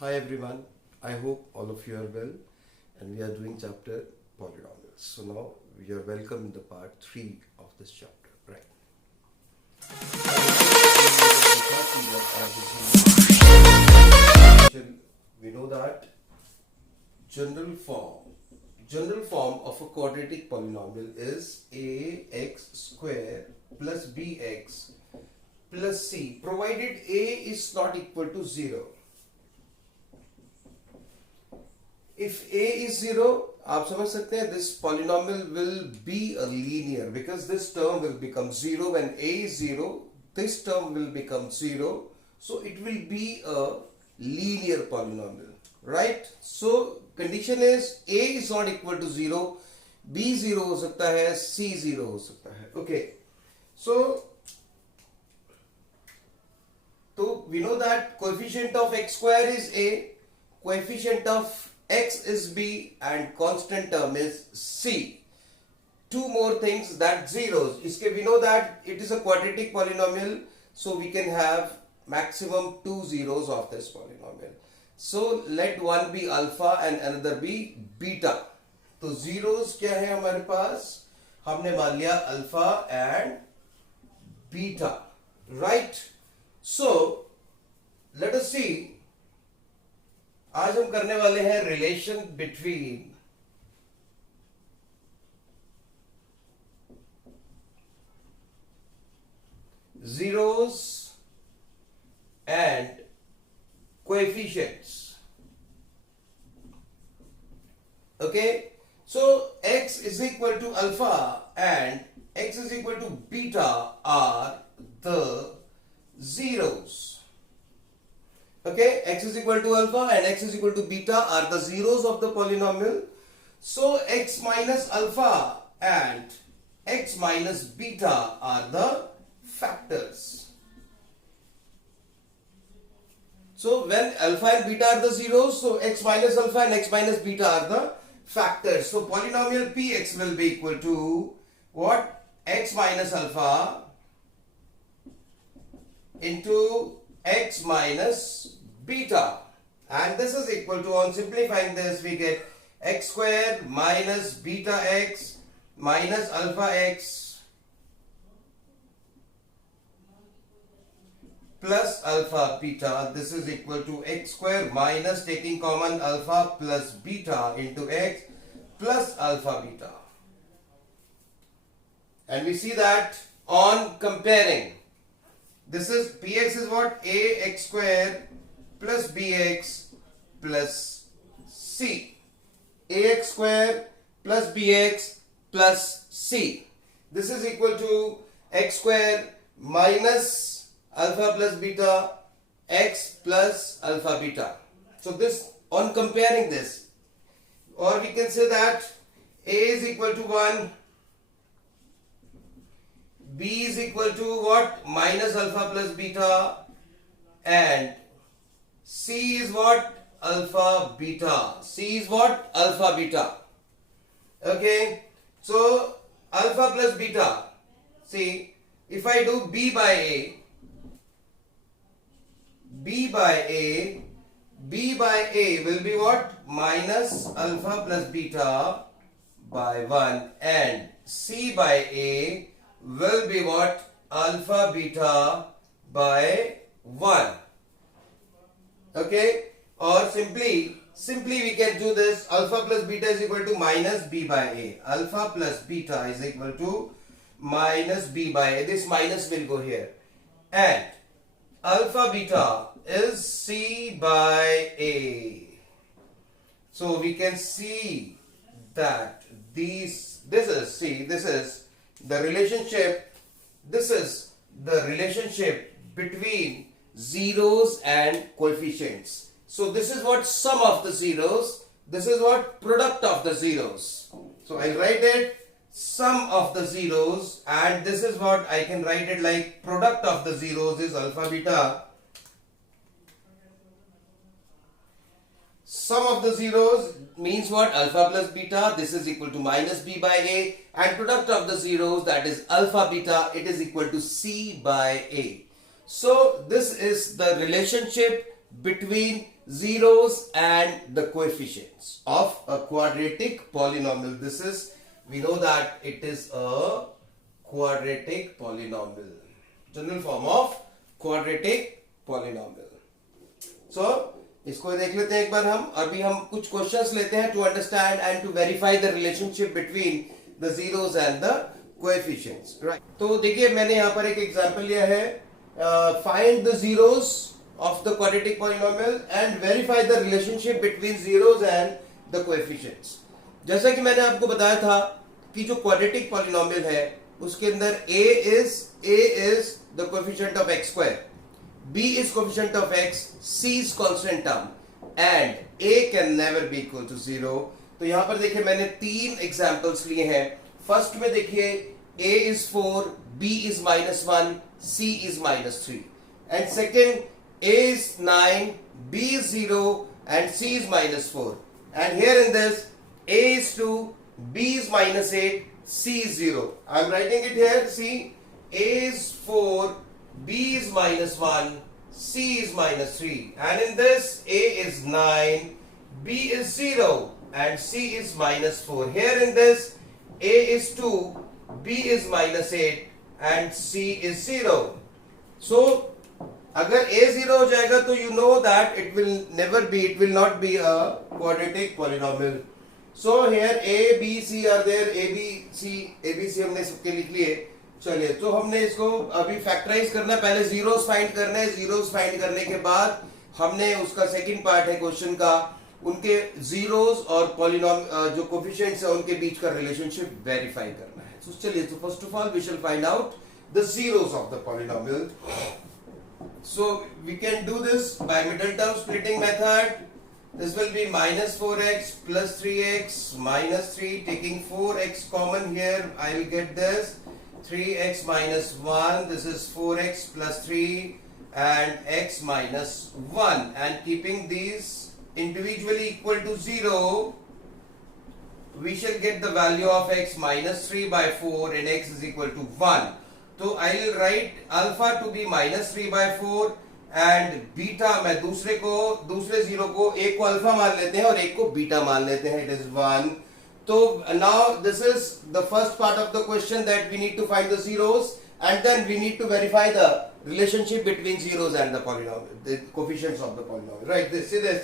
Hi everyone, I hope all of you are well and we are doing chapter polynomials. So now we are welcome in the part 3 of this chapter, right? We know that general form of a quadratic polynomial is ax square plus bx plus c provided a is not equal to 0. If a is 0, आप समझ सकते हैं this polynomial will be a linear because this term will become 0 when a is 0, this term will become 0, so it will be a linear polynomial, right? So condition is a is not equal to 0, b 0 हो सकता है, c 0 हो सकता है. Okay, so we know that coefficient of x square is a, coefficient of x is b and constant term is c. Two more things, that zeros. इसके we know that it is a quadratic polynomial, so we can have maximum 2 zeros of this polynomial. So let one be alpha and another be beta. तो zeros क्या है हमारे पास? हमने मान लिया alpha and beta, right? So let us see. आज हम करने वाले हैं relation between zeros and coefficients. Okay, so x is equal to alpha and x is equal to beta are the zeros. Okay, x is equal to alpha and x is equal to beta are the zeros of the polynomial. So x minus alpha and x minus beta are the factors. So when alpha and beta are the zeros, so x minus alpha and x minus beta are the factors. So polynomial px will be equal to what? X minus alpha into x minus beta, and this is equal to, on simplifying this we get x square minus beta x minus alpha x plus alpha beta. This is equal to x square minus taking common alpha plus beta into x plus alpha beta. And we see that on comparing, this is px is what? Ax square plus bx plus c. Ax square plus bx plus c. This is equal to x square minus alpha plus beta x plus alpha beta. So this, on comparing this, or we can say that a is equal to 1, b is equal to what? Minus alpha plus beta, and c is what? Alpha beta. C is what? Alpha beta. Okay, so alpha plus beta. See, if I do b by a, b by a will be what? Minus alpha plus beta by 1, and c by a will be what? Alpha beta by 1. Okay, or simply we can do this. Alpha plus beta is equal to minus b by a. Alpha plus beta is equal to minus b by a. This minus will go here, and alpha beta is c by a. So we can see that this is the relationship. This is the relationship between zeros and coefficients. So this is what? Sum of the zeros. This is what? Product of the zeros. So I write it sum of the zeros, and this is what I can write it like product of the zeros is alpha beta. Sum of the zeros means what? Alpha plus beta. This is equal to minus b by a, and product of the zeros, that is alpha beta, it is equal to c by a. So this is the relationship between zeros and the coefficients of a quadratic polynomial. This is, we know that it is a quadratic polynomial, general form of quadratic polynomial. So इसको देख लेते हैं एक बार हम. अभी हम कुछ questions लेते हैं to understand and to verify the relationship between the zeros and the coefficients. Right. तो देखिए मैंने यहाँ पर एक एग्जांपल लिया है. Find the zeros of the quadratic polynomial and verify the relationship between zeros and the coefficients. जैसा कि मैंने आपको बताया था कि जो quadratic polynomial है उसके अंदर a is the coefficient of x square, b is coefficient of x, c is constant term and a can never be equal to 0. तो यहां पर देखिए मैंने तीन एग्जांपल्स लिए हैं. फर्स्ट में देखिए a is 4, b is -1, c is -3 and second a is 9, b is 0 and c is -4 and here in this a is 2, b is -8, c is 0. I am writing it here. See, a is 4, b is -1, c is -3 and in this a is 9, b is 0 and c is -4. Here in this a is 2, b is -8 and c is 0. So अगर a 0 हो जाएगा तो you know that it will not be a quadratic polynomial. So here a b c are there. a b c हमने सबके लिख लिए. चलिए तो हमने इसको अभी फैक्टराइज करना है. पहले जीरोस फाइंड करने हैं. जीरोस फाइंड करने के बाद हमने उसका सेकंड पार्ट है क्वेश्चन का, उनके जीरोस और पॉलिनोमियल जो कोफिशिएंट्स है उनके बीच का रिलेशनशिप वेरीफाई करना है. तो चलिए, तो first of all we shall find out the zeros of the polynomial. So we can do this by middle term splitting method. This will be minus 4x plus 3x minus 3. Taking 4x common here, I will get this 3x minus 1. This is 4x plus 3 and x minus 1. And keeping these individually equal to 0, we shall get the value of x minus 3 by 4 and x is equal to 1. तो I will write alpha to be minus 3 by 4 and beta मैं दूसरे zero को एक को alpha मान लेते हैं और एक को बीटा मान लेते हैं. It is 1. तो now this is the first part of the question that we need to find the zeros and then we need to verify the relationship between zeros and the polynomial, the coefficients of the polynomial. Right? This, see this.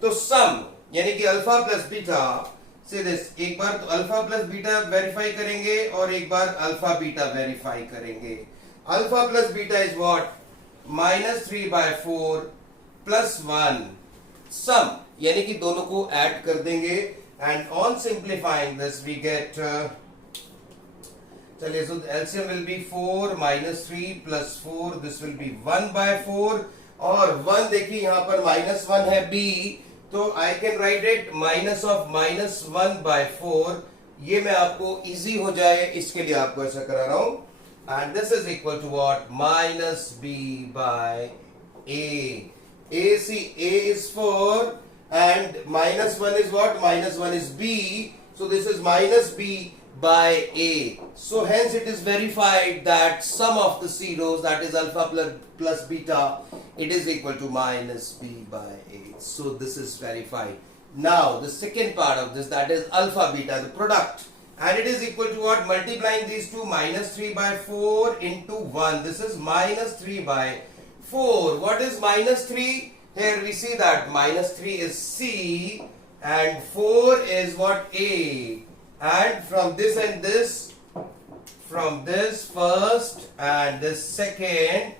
तो sum यानी कि alpha plus beta, See this, एक बार तो alpha plus beta verify करेंगे और एक बार alpha beta verify करेंगे. Alpha plus beta is what? -3 by 4 plus 1 sum, यानी कि दोनों को ऐड कर देंगे and on simplifying this we get, चलिए, so LCM will be 4 -3 plus 4, this will be 1 by 4 और 1 देखिए यहां पर -1 है b, तो I can write it minus of -1 by 4. ये मैं आपको इजी हो जाए इसके लिए आपको ऐसा करा रहा हूं. And this is equal to what? -b by a. a is 4 and -1 is what? -1 is b. So this is -b by a. So hence it is verified that sum of the zeros, that is alpha plus beta, it is equal to -b by a. So this is verified. Now the second part of this, that is alpha beta, the product, and it is equal to what? Multiplying these two, -3 by 4 into 1. This is -3 by 4. What is -3? Here we see that -3 is c and 4 is what? A. And from this and this, from this first and this second,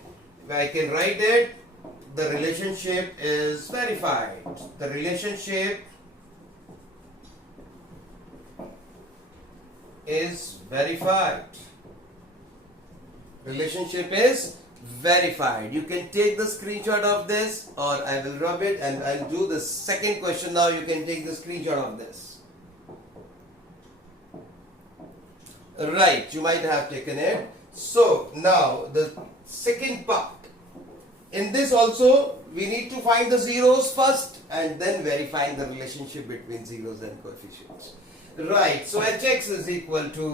I can write it. The relationship is verified. The relationship is verified. Relationship is verified. You can take the screenshot of this or I will rub it and I'll do the second question now. You can take the screenshot of this. Right, you might have taken it. So now the second part. In this also we need to find the zeros first and then verifying the relationship between zeros and coefficients. Right, so hx is equal to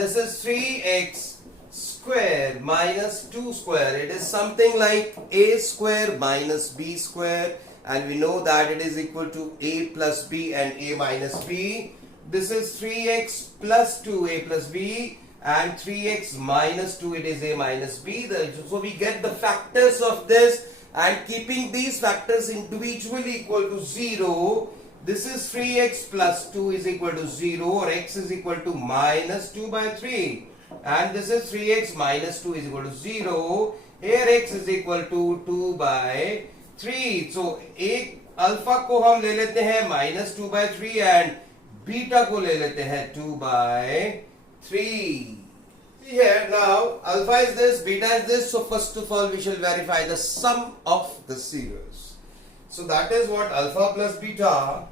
this is 3x square minus 2 square. It is something like a square minus b square and we know that it is equal to a plus b and a minus b. This is 3x plus 2a plus b, and 3x minus 2, it is a minus b. So we get the factors of this, and keeping these factors individually equal to 0, this is 3x plus 2 is equal to 0, or x is equal to minus 2 by 3, and this is 3x minus 2 is equal to 0. Here x is equal to 2 by 3. So एक alpha को हम ले लेते हैं minus 2 by 3 and beta को ले लेते हैं 2 by 3. See here now, alpha is this, beta is this. So first of all we shall verify the sum of the zeros. So that is what alpha plus beta.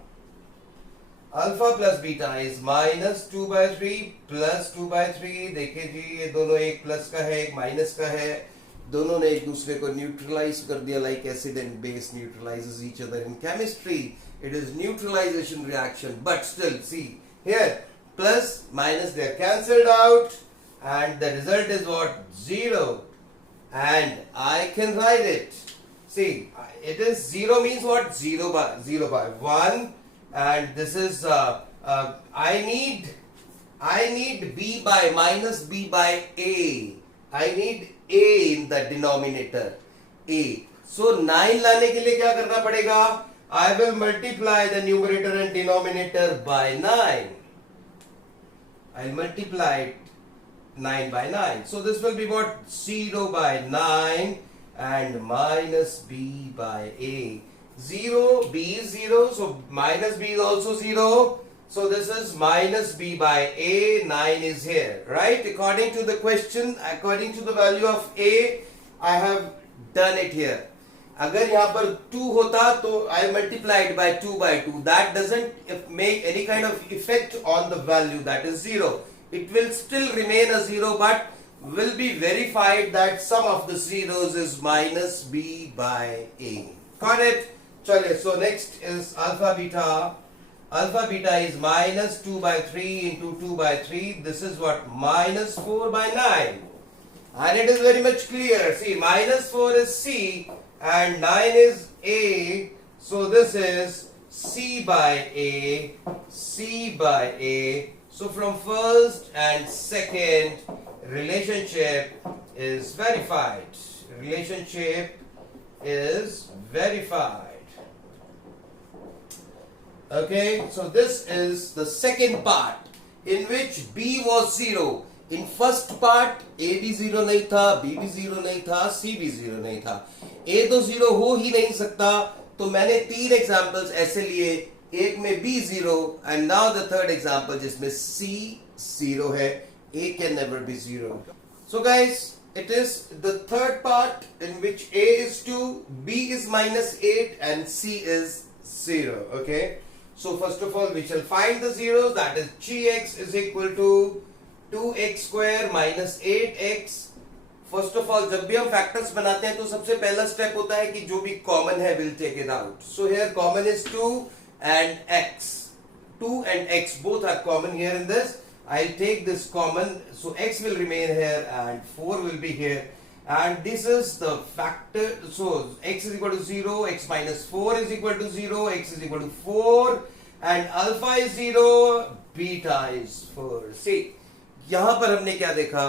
Alpha plus beta is minus 2 by 3 plus 2 by 3. देखिए जी, ये दोनों एक plus का है एक minus का है, दोनों ने एक दूसरे को न्यूट्रलाइज कर दिया, like acid and base neutralizes each other in chemistry. It is neutralization reaction, but still see here plus minus they are cancelled out, and the result is what? 0. And I can write it. See, it is 0 means what? 0 by 1, and this is I need b by minus b by a. I need a in the denominator, a. So 9 लाने के लिए क्या करना पड़ेगा? I will multiply the numerator and denominator by 9. I'll multiply it 9 by 9. So this will be what? 0 by 9 and minus b by a. 0, b is 0, so minus b is also 0. So this is minus b by a, 9 is here, right? According to the question, according to the value of a, I have done it here. अगर यहाँ पर 2 होता तो I multiplied by 2 by 2. That doesn't make any kind of effect on the value, that is 0. It will still remain a 0, but will be verified that sum of the zeros is minus b by a. Got it? चलिए, so next is alpha beta. Alpha beta is minus 2 by 3 into 2 by 3. This is what? Minus 4 by 9. And it is very much clear. See, minus 4 is C and 9 is A. So this is C by A, C by A. So from first and second, relationship is verified. Relationship is verified. Okay, so this is the second part in which B was 0. In first part A भी 0 नहीं था, B भी 0 नहीं था, C भी 0 नहीं था. A तो 0 हो ही नहीं सकता, तो मैंने 3 एग्जाम्पल्स ऐसे लिए, एक में B 0 and now the third example जिसमें C 0 है, A can never be 0. So guys, it is the third part in which A is 2, B is minus 8 and C is 0. Okay. So first of all we shall find the zeros, that is gx is equal to 2x square minus 8x. First of all जब भी हम factors बनाते हैं तो सबसे पहला step होता है कि जो भी common है we'll take it out. So here common is 2 and x. 2 and x both are common here in this. I'll take this common, so x will remain here and 4 will be here. And this is the factor, so x is equal to 0, x minus 4 is equal to 0, x is equal to 4, and alpha is 0, beta is 4. See, यहाँ पर हमने क्या देखा,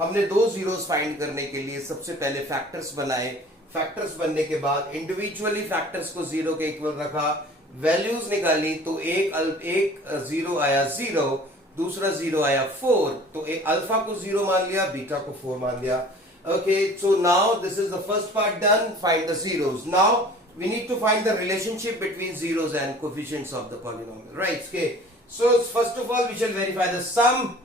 हमने दो zeros find करने के लिए सबसे पहले factors बनाए, factors बनने के बाद individually factors को 0 के equal रखा, values निकाली, तो एक zero आया 0, दूसरा 0 आया 4, तो एक alpha को 0 मान लिया, beta को 4 मान लिया. Okay, so now this is the first part done. Find the zeros. Now we need to find the relationship between zeros and coefficients of the polynomial. Right? Okay. So first of all, we shall verify the sum.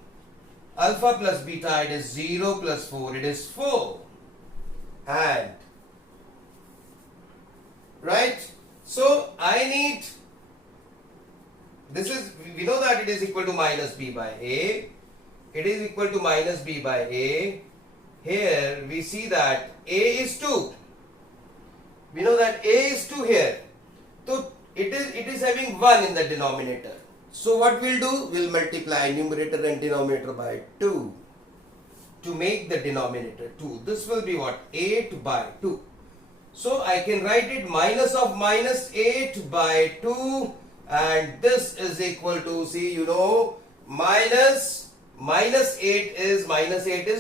Alpha plus beta, it is 0 plus 4. It is 4. And right. So I need. This is, we know that it is equal to minus b by a. It is equal to minus b by a. Here we see that a is 2. We know that a is 2 here. So it is having 1 in the denominator. So what we'll do? We'll multiply numerator and denominator by 2 to make the denominator 2. This will be what? 8 by 2. So I can write it minus of minus 8 by 2, and this is equal to, see, minus 8 is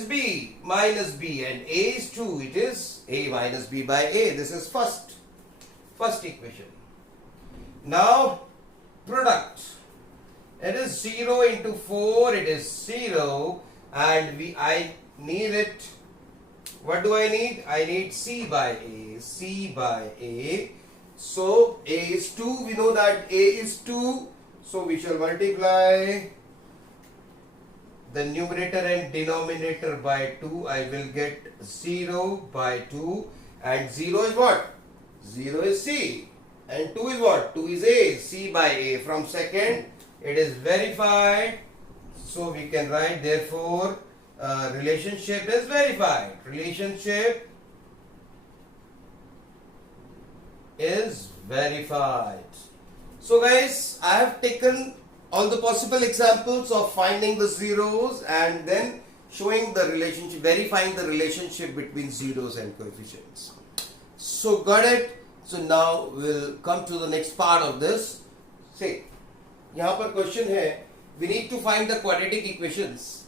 b minus b, and a is 2, it is a minus b by a. This is first equation. Now product, it is 0 into 4, it is 0, and I need it. What do I need? I need c by a. So a is 2, we know that a is 2, so we shall multiply the numerator and denominator by 2. I will get 0 by 2, and 0 is what? 0 is c, and 2 is what? 2 is a. C by a. From second, it is verified, so we can write, therefore relationship is verified. Relationship is verified. So guys, I have taken all the possible examples of finding the zeros and then showing the relationship, verifying the relationship between zeros and coefficients. So got it? So now we'll come to the next part of this. See, यहाँ पर question है, we need to find the quadratic equations.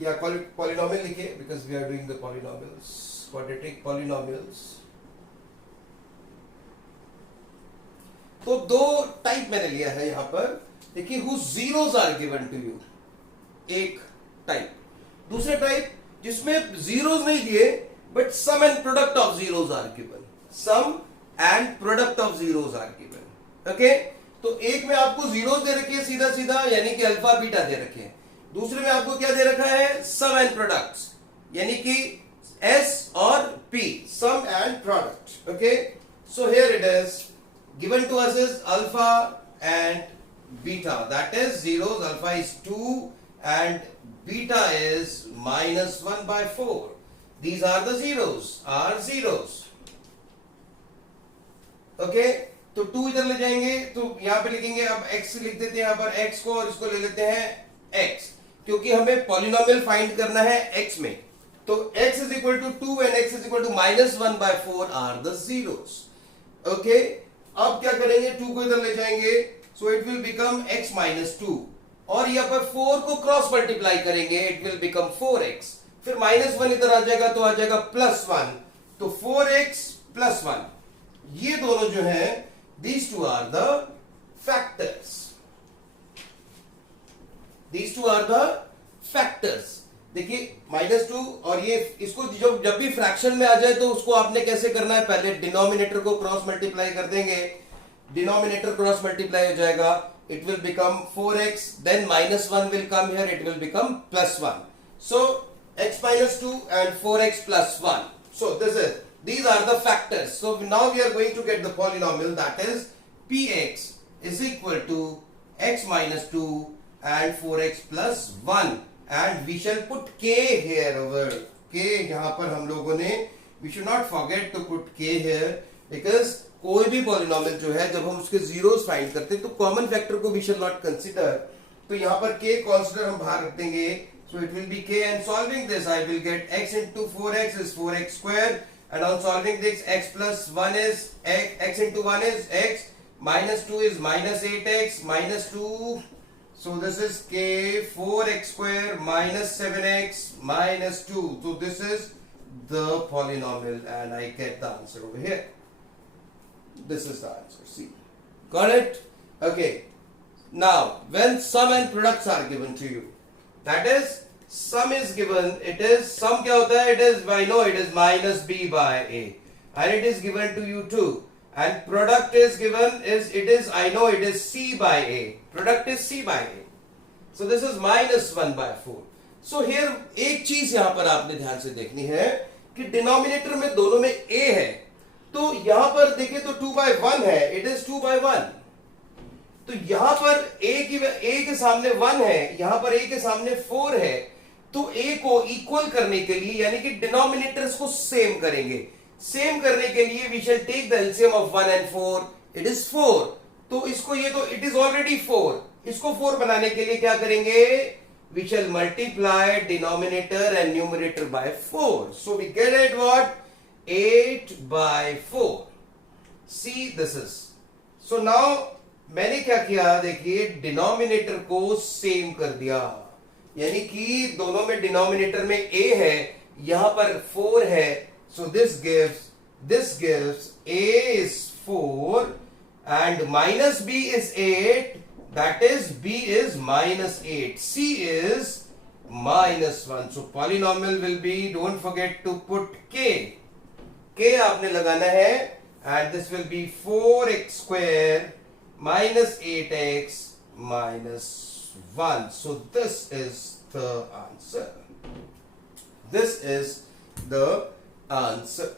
या polynomial लिखे, because we are doing the polynomials, quadratic polynomials. तो दो type मैंने लिया है यहाँ पर, देखिए, whose zeros are given to you, एक टाइप. दूसरे टाइप जिसमें zeros नहीं दिए, but sum and product of zeros are given. Sum and product of zeros are given. Okay? तो एक में आपको zeros दे रखे हैं सीधा सीधा, यानी कि अल्फा बीटा दे रखे हैं. दूसरे में आपको क्या दे रखा है? सम एंड प्रोडक्ट्स, यानी कि S और P, sum and product. Okay, so here it is given to us is alpha and beta, that is zeros. Alpha is 2 and beta is -1 by 4. These are the zeros. Okay, तो 2 इधर ले जाएंगे, तो यहां पे लिखेंगे, अब x लिख देते हैं यहां पर x को, और इसको ले लेते हैं x, क्योंकि हमें पॉलिनोमियल फाइंड करना है x में. तो x is equal to 2 and x is equal to -1 by 4 are the zeros. Okay, अब क्या करेंगे? 2 को इधर ले जाएंगे, so it will become x minus 2, और यहाँ पर 4 को क्रॉस मल्टीप्लाई करेंगे, it will become 4x. फिर -1 इधर आ जाएगा, तो आ जाएगा +1, तो 4x + 1. ये दोनों जो है, these two are the factors. These two are the factors. देखिए, -2 और ये, इसको जब भी फ्रैक्शन में आ जाए तो उसको आपने कैसे करना है? पहले डिनोमिनेटर को क्रॉस मल्टीप्लाई कर देंगे, डिनोमिनेटर क्रॉस मल्टीप्लाई हो जाएगा, it will become 4x, then -1 will come here, it will become +1. So x minus 2 and 4x plus 1. So these are the factors. So now we are going to get the polynomial, that is px is equal to x minus 2 and 4x plus 1, and we shall put k here over k. यहां पर हम लोगों ने, we should not forget to put k here, because कोई भी polynomial जो है, जब हम उसके जीरोस फाइंड करते हैं तो कॉमन फैक्टर को we shall not consider. तो यहां पर k कांस्टेंट हम बाहर रख देंगे, so it will be k, and solving this I will get x into 4x is 4x square, and on solving this x plus 1 is x into 1 is x, minus 2 is -8x minus 2. So this is k 4x square minus 7x minus 2. So this is the polynomial, and I get the answer over here. This is the answer. See, got it? Okay. Now, when sum and products are given to you, that is, sum is given, it is, sum क्या होता है? It is, I know it is minus b by a, and it is given to you too. And product is given, it is, I know it is c by a, product is c by a. So this is -1 by 4. So here एक चीज यहां पर आपने ध्यान से देखनी है कि डिनोमिनेटर में दोनों में a है, तो यहां पर देखिए तो 2 by 1 है, it is 2 by 1. तो यहां पर a के सामने 1 है, यहां पर a के सामने 4 है, तो a को इक्वल करने के लिए, यानी कि डिनोमिनेटर्स को सेम करेंगे. सेम करने के लिए we shall take the LCM of 1 and 4, it is 4. तो इसको, ये तो इट इज ऑलरेडी 4, इसको 4 बनाने के लिए क्या करेंगे? We shall multiply denominator and numerator by 4. So we get it what? 8/4. See, this is. So now मैंने क्या किया, देखिए डिनोमिनेटर को सेम कर दिया, यानी कि दोनों में डिनोमिनेटर में a है, यहां पर 4 है. So this gives a is 4 and minus b is 8, that is b is minus 8, c is -1. So polynomial will be, don't forget to put k आपने लगाना है, and this will be 4x square minus 8x minus 1. So this is the answer. This is the answer.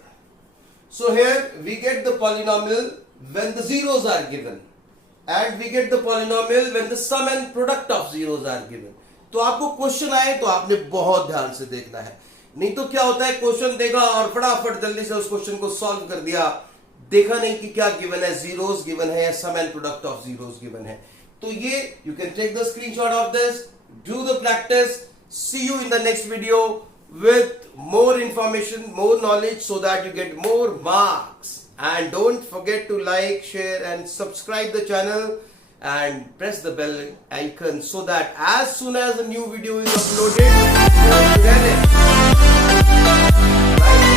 So here we get the polynomial when the zeros are given, and we get the polynomial when the sum and product of zeros are given. तो आपको question आए तो आपने बहुत ध्यान से देखना है, नहीं तो क्या होता है, क्वेश्चन देगा और फटाफट जल्दी से उस क्वेश्चन को सॉल्व कर दिया, देखा नहीं कि क्या गिवन है, जीरोस गिवन है या sum and product of zeros given है. तो ये you can take the screenshot of this, do the practice. See you in the next video with more information, more knowledge, so that you get more marks. And don't forget to like, share and subscribe the channel and press the bell icon so that as soon as a new video is uploaded, you will get it. Right?